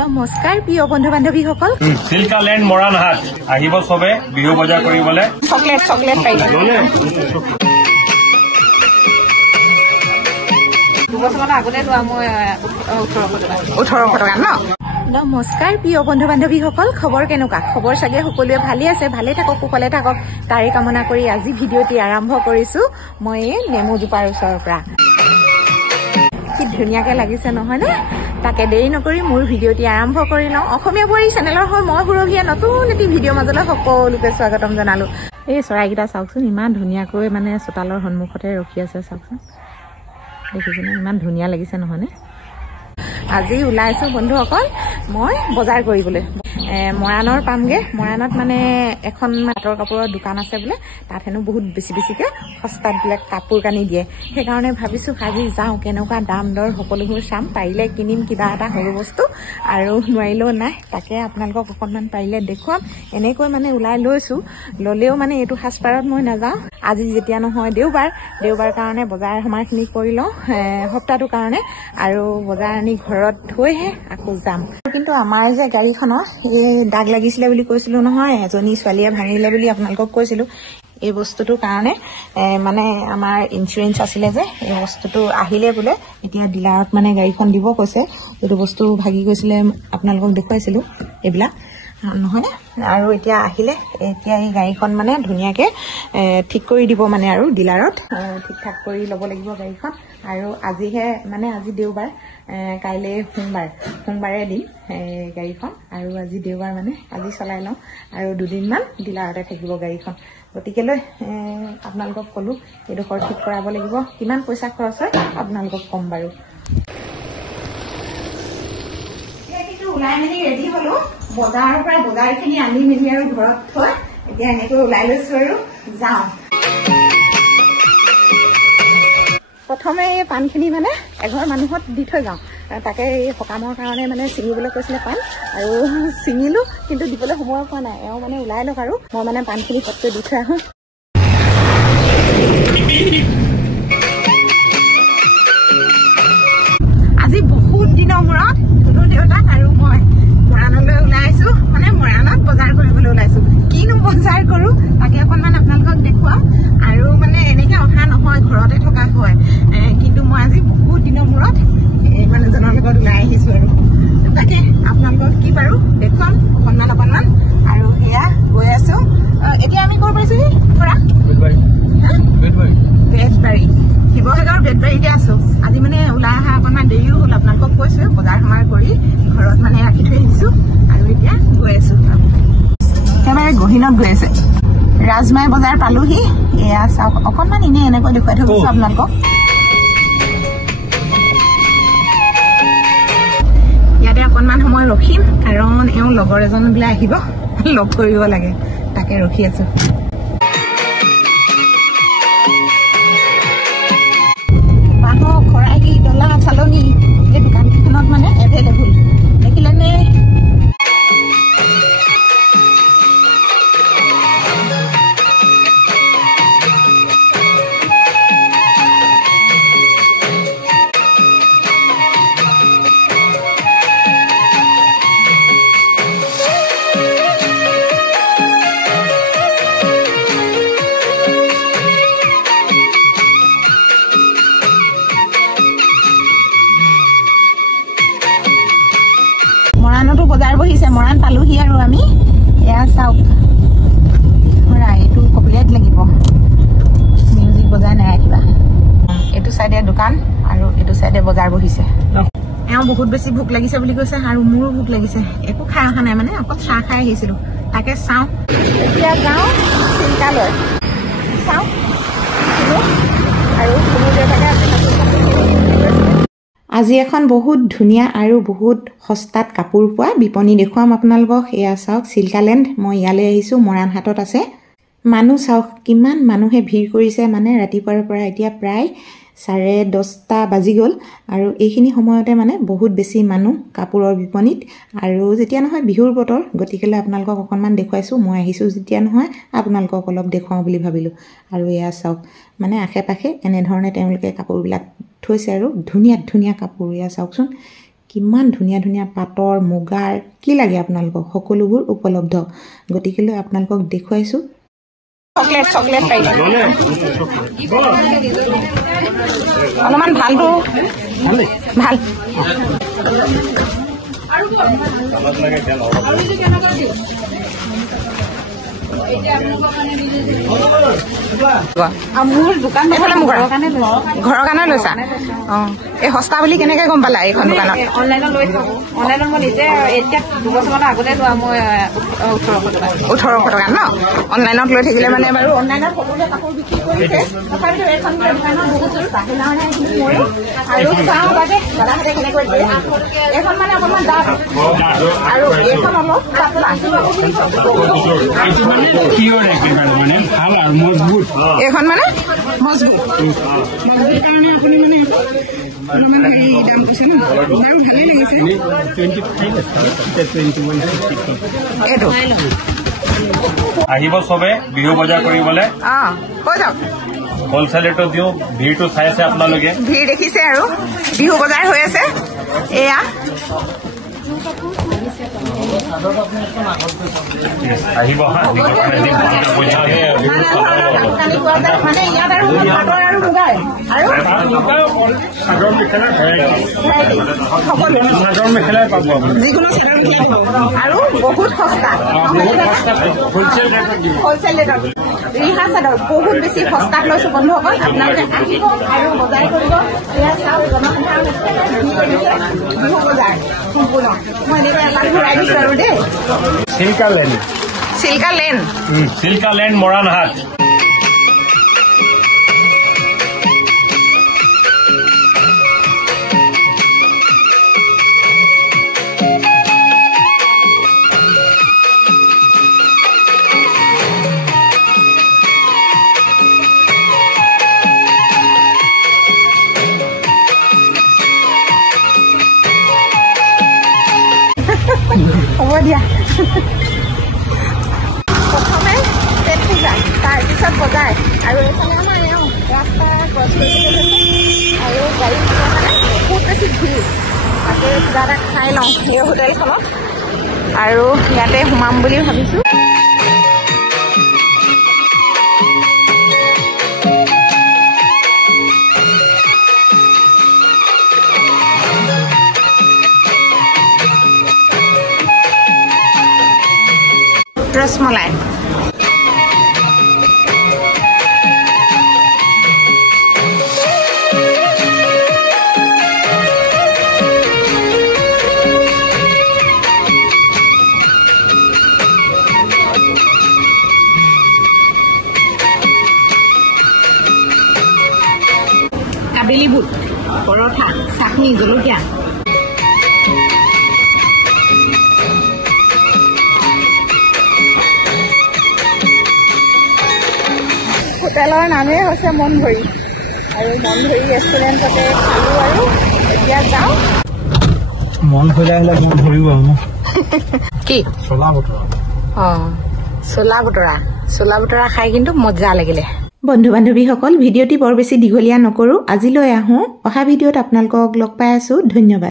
নমস্কাৰ প্ৰিয় বন্ধু বান্ধৱীসকল চিল্কালেণ্ড মৰাণহাট আহিব সবে বিহু বজাৰ কৰিবলৈ চকলেট পাই নমস্কাৰ প্ৰিয় বন্ধু বান্ধৱীসকল খবৰ কেনেকুৱা খবৰ চাগে সকলোৱে ভালে আছে ভালে থাকক কুশলে থাকক তাৰে কামনা কৰি আজি ভিডিঅ'টি আৰম্ভ কৰিছো মই নেমু জোপাৰ ওচৰৰ পৰা কি ধুনীয়াকৈ লাগিছে নহয়নে তাকে দেৰি নকৰি মোৰ ভিডিঅ'টি আৰম্ভ কৰি লওঁ অসমীয়া বোৱাৰী চেনেলৰ হৈ মই সুৰভিয়া নতুন এটি ভিডিঅ' মাজলৈ সকলোকে স্বাগতম জনালো এই চৰাইকেইটা চাওকচোন ইমান ধুনীয়াকৈ মানে চোতালৰ সন্মুখতে ৰখি আছে চাওকচোন দেখিছেনে ইমান ধুনীয়া লাগিছে নহয়নে আজি ওলাইছো বন্ধুসকল মই বজাৰ কৰিবলৈ মৰাণৰ পামগে মৰাণত মানে এখন হাতৰ কাপোৰৰ দোকান আছে বোলে তাত হেনো বহুত বেছিকৈ সস্তাত বিলাক কাপোৰ কানি দিয়ে সেইকাৰণে ভাবিছো আজি যাওঁ কেনেকুৱা দাম দৰ সকলোবোৰ চাম পাৰিলে কিনিম কিবা এটা সৰু বস্তু আৰু নোৱাৰিলেও নাই তাকে আপোনালোকক অকণমান পাৰিলে দেখুৱাম এনেকৈ মানে ওলাই লৈছো ললেও মানে এইটো সাজপাৰত মই নাযাওঁ আজি যেতিয়া নহয় দেওবাৰ কাৰণে বজাৰ সমাৰখিনি কৰি লওঁ সপ্তাহটোৰ কাৰণে আৰু বজাৰ আনি ঘৰত থৈহে আকৌ যাম কিন্তু আমাৰ যে গাড়ীখনৰ এই দাগ লাগিছিলে বুলি কৈছিলো নহয় এজনী ছোৱালীয়ে ভাঙিলে বুলি আপোনালোকক কৈছিলো এই বস্তুটোৰ কাৰণে মানে আমাৰ ইঞ্চুৰেঞ্চ আছিলে যে এই বস্তুটো আহিলে বোলে এতিয়া ডিলাৰত মানে গাড়ীখন দিব কৈছে এইটো বস্তু ভাগি গৈছিলে আপোনালোকক দেখুৱাইছিলো এইবিলাক নহয় আৰু এতিয়া আহিলে এতিয়া এই গাড়ীখন মানে ধুনীয়াকৈ ঠিক কৰি দিব মানে আৰু ডিলাৰত ঠিক ঠাক কৰি ল'ব লাগিব গাড়ীখন আৰু আজিহে মানে আজি দেওবাৰ কাইলৈ সোমবাৰে দিম গাড়ীখন আৰু আজি দেওবাৰ মানে আজি চলাই লওঁ আৰু দুদিনমান ডিলাৰতে থাকিব গাড়ীখন গতিকেলৈ আপোনালোকক ক'লোঁ এইডোখৰ ঠিক কৰাব লাগিব কিমান পইচা খৰচ হয় আপোনালোকক ক'ম বাৰু ওলাই মেলি ৰেডি হলো বজাৰৰ পৰা বজাৰখিনি আনি মেলি আৰু ঘৰত থৈ এতিয়া এনেকৈ ওলাই লৈছো আৰু যাওঁ প্ৰথমে এই পাণখিনি মানে এঘৰ মানুহত দি থৈ যাওঁ তাকে এই সকামৰ কাৰণে মানে ছিঙিবলৈ কৈছিলে পাণ আৰু ছিঙিলো কিন্তু দিবলৈ সময় পোৱা নাই এওঁ মানে ওলাই লওক আৰু মই মানে পাণখিনি পটকৈ দি থৈ আহোঁ আজি বহুত দিনৰ মূৰত কোনো দেউতাক আৰু মই মৰাণলৈ ওলাই আহিছো মানে মৰাণত বজাৰ কৰিবলৈ ওলাইছো কিনো বজাৰ কৰো তাকে অকণমান আপোনালোকক দেখুৱাম আৰু মানে এনেকে অহা নহয় ঘৰতে থকা হয় কিন্তু মই আজি বহুত দিনৰ মূৰত এই মানুহজনৰ লগত ওলাই আহিছো আৰু তাকে আপোনালোকক কি বাৰু দেখুৱাম অকণমান আৰু সেয়া গৈ আছো এতিয়া আমি ক'ত পাইছো বেতবাৰী শিৱসাগৰ বেতবাৰীতে আছো আজি মানে ওলাই অহা অকণমান দেৰিও হ'ল আপোনালোকক কৈছো বজাৰ সমাৰ কৰি ঘৰত মানে ৰাখি থৈ আহিছো আৰু এতিয়া গৈ আছো একেবাৰে গহীনত গৈ আছে ৰাজমাই বজাৰ পালোহি এয়া চাওক অকণমান এনেই এনেকৈ দেখুৱাই থৈ গৈছো আপোনালোকক ইয়াতে অকণমান সময় ৰখিম কাৰণ এওঁ লগৰ এজন বোলে আহিব লগ কৰিব লাগে তাকে ৰখি আছো বাঁহৰ খৰাহি ডলা চালনী এই দোকানকেইখনত মানে এভেইলেবল দেখিলেনে মৰাণতো বজাৰ বহিছে মৰাণ পালোহি আৰু আমি এয়া চাওক এইটো কপিলাইত লাগিব মিউজিক বজাই নাই কিবা এইটো চাইডে দোকান আৰু এইটো চাইডে বজাৰ বহিছে এওঁ বহুত বেছি ভোক লাগিছে বুলি কৈছে আৰু মোৰো ভোক লাগিছে একো খাই অহা নাই মানে অকল চাহ খাই আহিছিলো তাকে চাওঁ এতিয়া যাওঁ চিন্তালৈ চাওঁ আৰু আজি এখন বহুত ধুনীয়া আৰু বহুত সস্তাত কাপোৰ পোৱা বিপণী দেখুৱাম আপোনালোকক এয়া চাওক চিল্কালেণ্ড মই ইয়ালৈ আহিছোঁ মৰাণহাটত আছে মানুহ চাওক কিমান মানুহে ভিৰ কৰিছে মানে ৰাতিপুৱাৰ পৰা এতিয়া প্ৰায় 10:30 বাজি গ'ল আৰু এইখিনি সময়তে মানে বহুত বেছি মানুহ কাপোৰৰ বিপণীত আৰু যেতিয়া নহয় বিহুৰ বতৰ গতিকেলৈ আপোনালোকক অকণমান দেখুৱাইছোঁ মই আহিছোঁ যেতিয়া নহয় আপোনালোকক অলপ দেখুৱাওঁ বুলি ভাবিলোঁ আৰু এয়া চাওক মানে আশে পাশে এনেধৰণে তেওঁলোকে কাপোৰবিলাক থৈছে আৰু ধুনীয়া কাপোৰ এয়া চাওকচোন কিমান ধুনীয়া ধুনীয়া পাটৰ মুগাৰ কি লাগে আপোনালোকক সকলোবোৰ উপলব্ধ গতিকেলৈ আপোনালোকক দেখুৱাইছো চকলেট চকলেট পাই অলপমান ভালটো ভাল মোৰ দোকান ঘৰৰ কাৰণে লৈছা এই সস্তা বুলি কেনেকে গম পালা এইখন দোকানত অনলাইনত লৈ থাকো অনলাইনত মই নিজে এতিয়া 2 বছৰমান আগতে লোৱা মই 1800 টকা ন অনলাইনত লৈ থাকিলে মানে বাৰু অনলাইনত সকলোৱে কাপোৰ বিক্ৰী কৰিছে তথাপিতো এইখন দোকানত বহুত বাহিৰলৈ ময়ো আৰু চাওঁ বাদে দাদাহঁতে কেনেকৈ দিয়ে এইখন মানে অকণমান দাম আৰু এইখন অলপ পাতলা এইখন মানে মজবুত কাৰণে আপুনি মানে অলপমান হেৰি দাম কৈছে ন দাম ভালেই লাগিছে এইটো আহিব চবে বিহু বজাৰ কৰিবলৈ কৈ যাওক হোলচেল ৰেটত দিওঁ ভিৰটো চাই আছে আপোনালোকে ভিৰ দেখিছে আৰু বিহু বজাৰ হৈ আছে এয়া আহিব মেখেলাই পাব আৰু বহুত সস্তা হোলচেল ৰেটত ৰিহা চাদৰ বহুত বেছি সস্তাত লৈছো বন্ধুসকল আপোনালোকে আহিব আৰু বজাৰ কৰিব এয়া চাওক বিহু বজাৰ সম্পূৰ্ণ মই এনেকৈ এপাক ঘূৰাই দিছো আৰু দেই চিল্কা লেন মৰাণ হাট হ'ব দিয়া প্ৰথমে পেট পূজা তাৰপিছত বজাৰ আৰু এইফালে আমাৰ এওঁ ৰাস্তা ক্ৰছ কৰিবলৈ আৰু গাড়ী মানে বহুত বেছি ভিৰ তাকে কিবা এটা খাই লওঁ এই হোটেলখনত আৰু ইয়াতে সোমাম বুলি ভাবিছোঁ ৰসমলাই কাবেলি বুট পৰঠা চাটনি জলকীয়া হোটেলৰ নামেই হৈছে মনভৰি আৰু মনভৰি ৰেষ্টুৰেণ্টতে খালোঁ আৰু এতিয়া যাওঁ মন ভৰি আহিলে মন ভৰিব কি চোলা বুটৰা খাই কিন্তু মজা লাগিলে বন্ধু বান্ধৱীসকল ভিডিঅ'টি বৰ বেছি দীঘলীয়া নকৰোঁ আজিলৈ আহোঁ অহা ভিডিঅ'ত আপোনালোকক লগ পাই আছোঁ ধন্যবাদ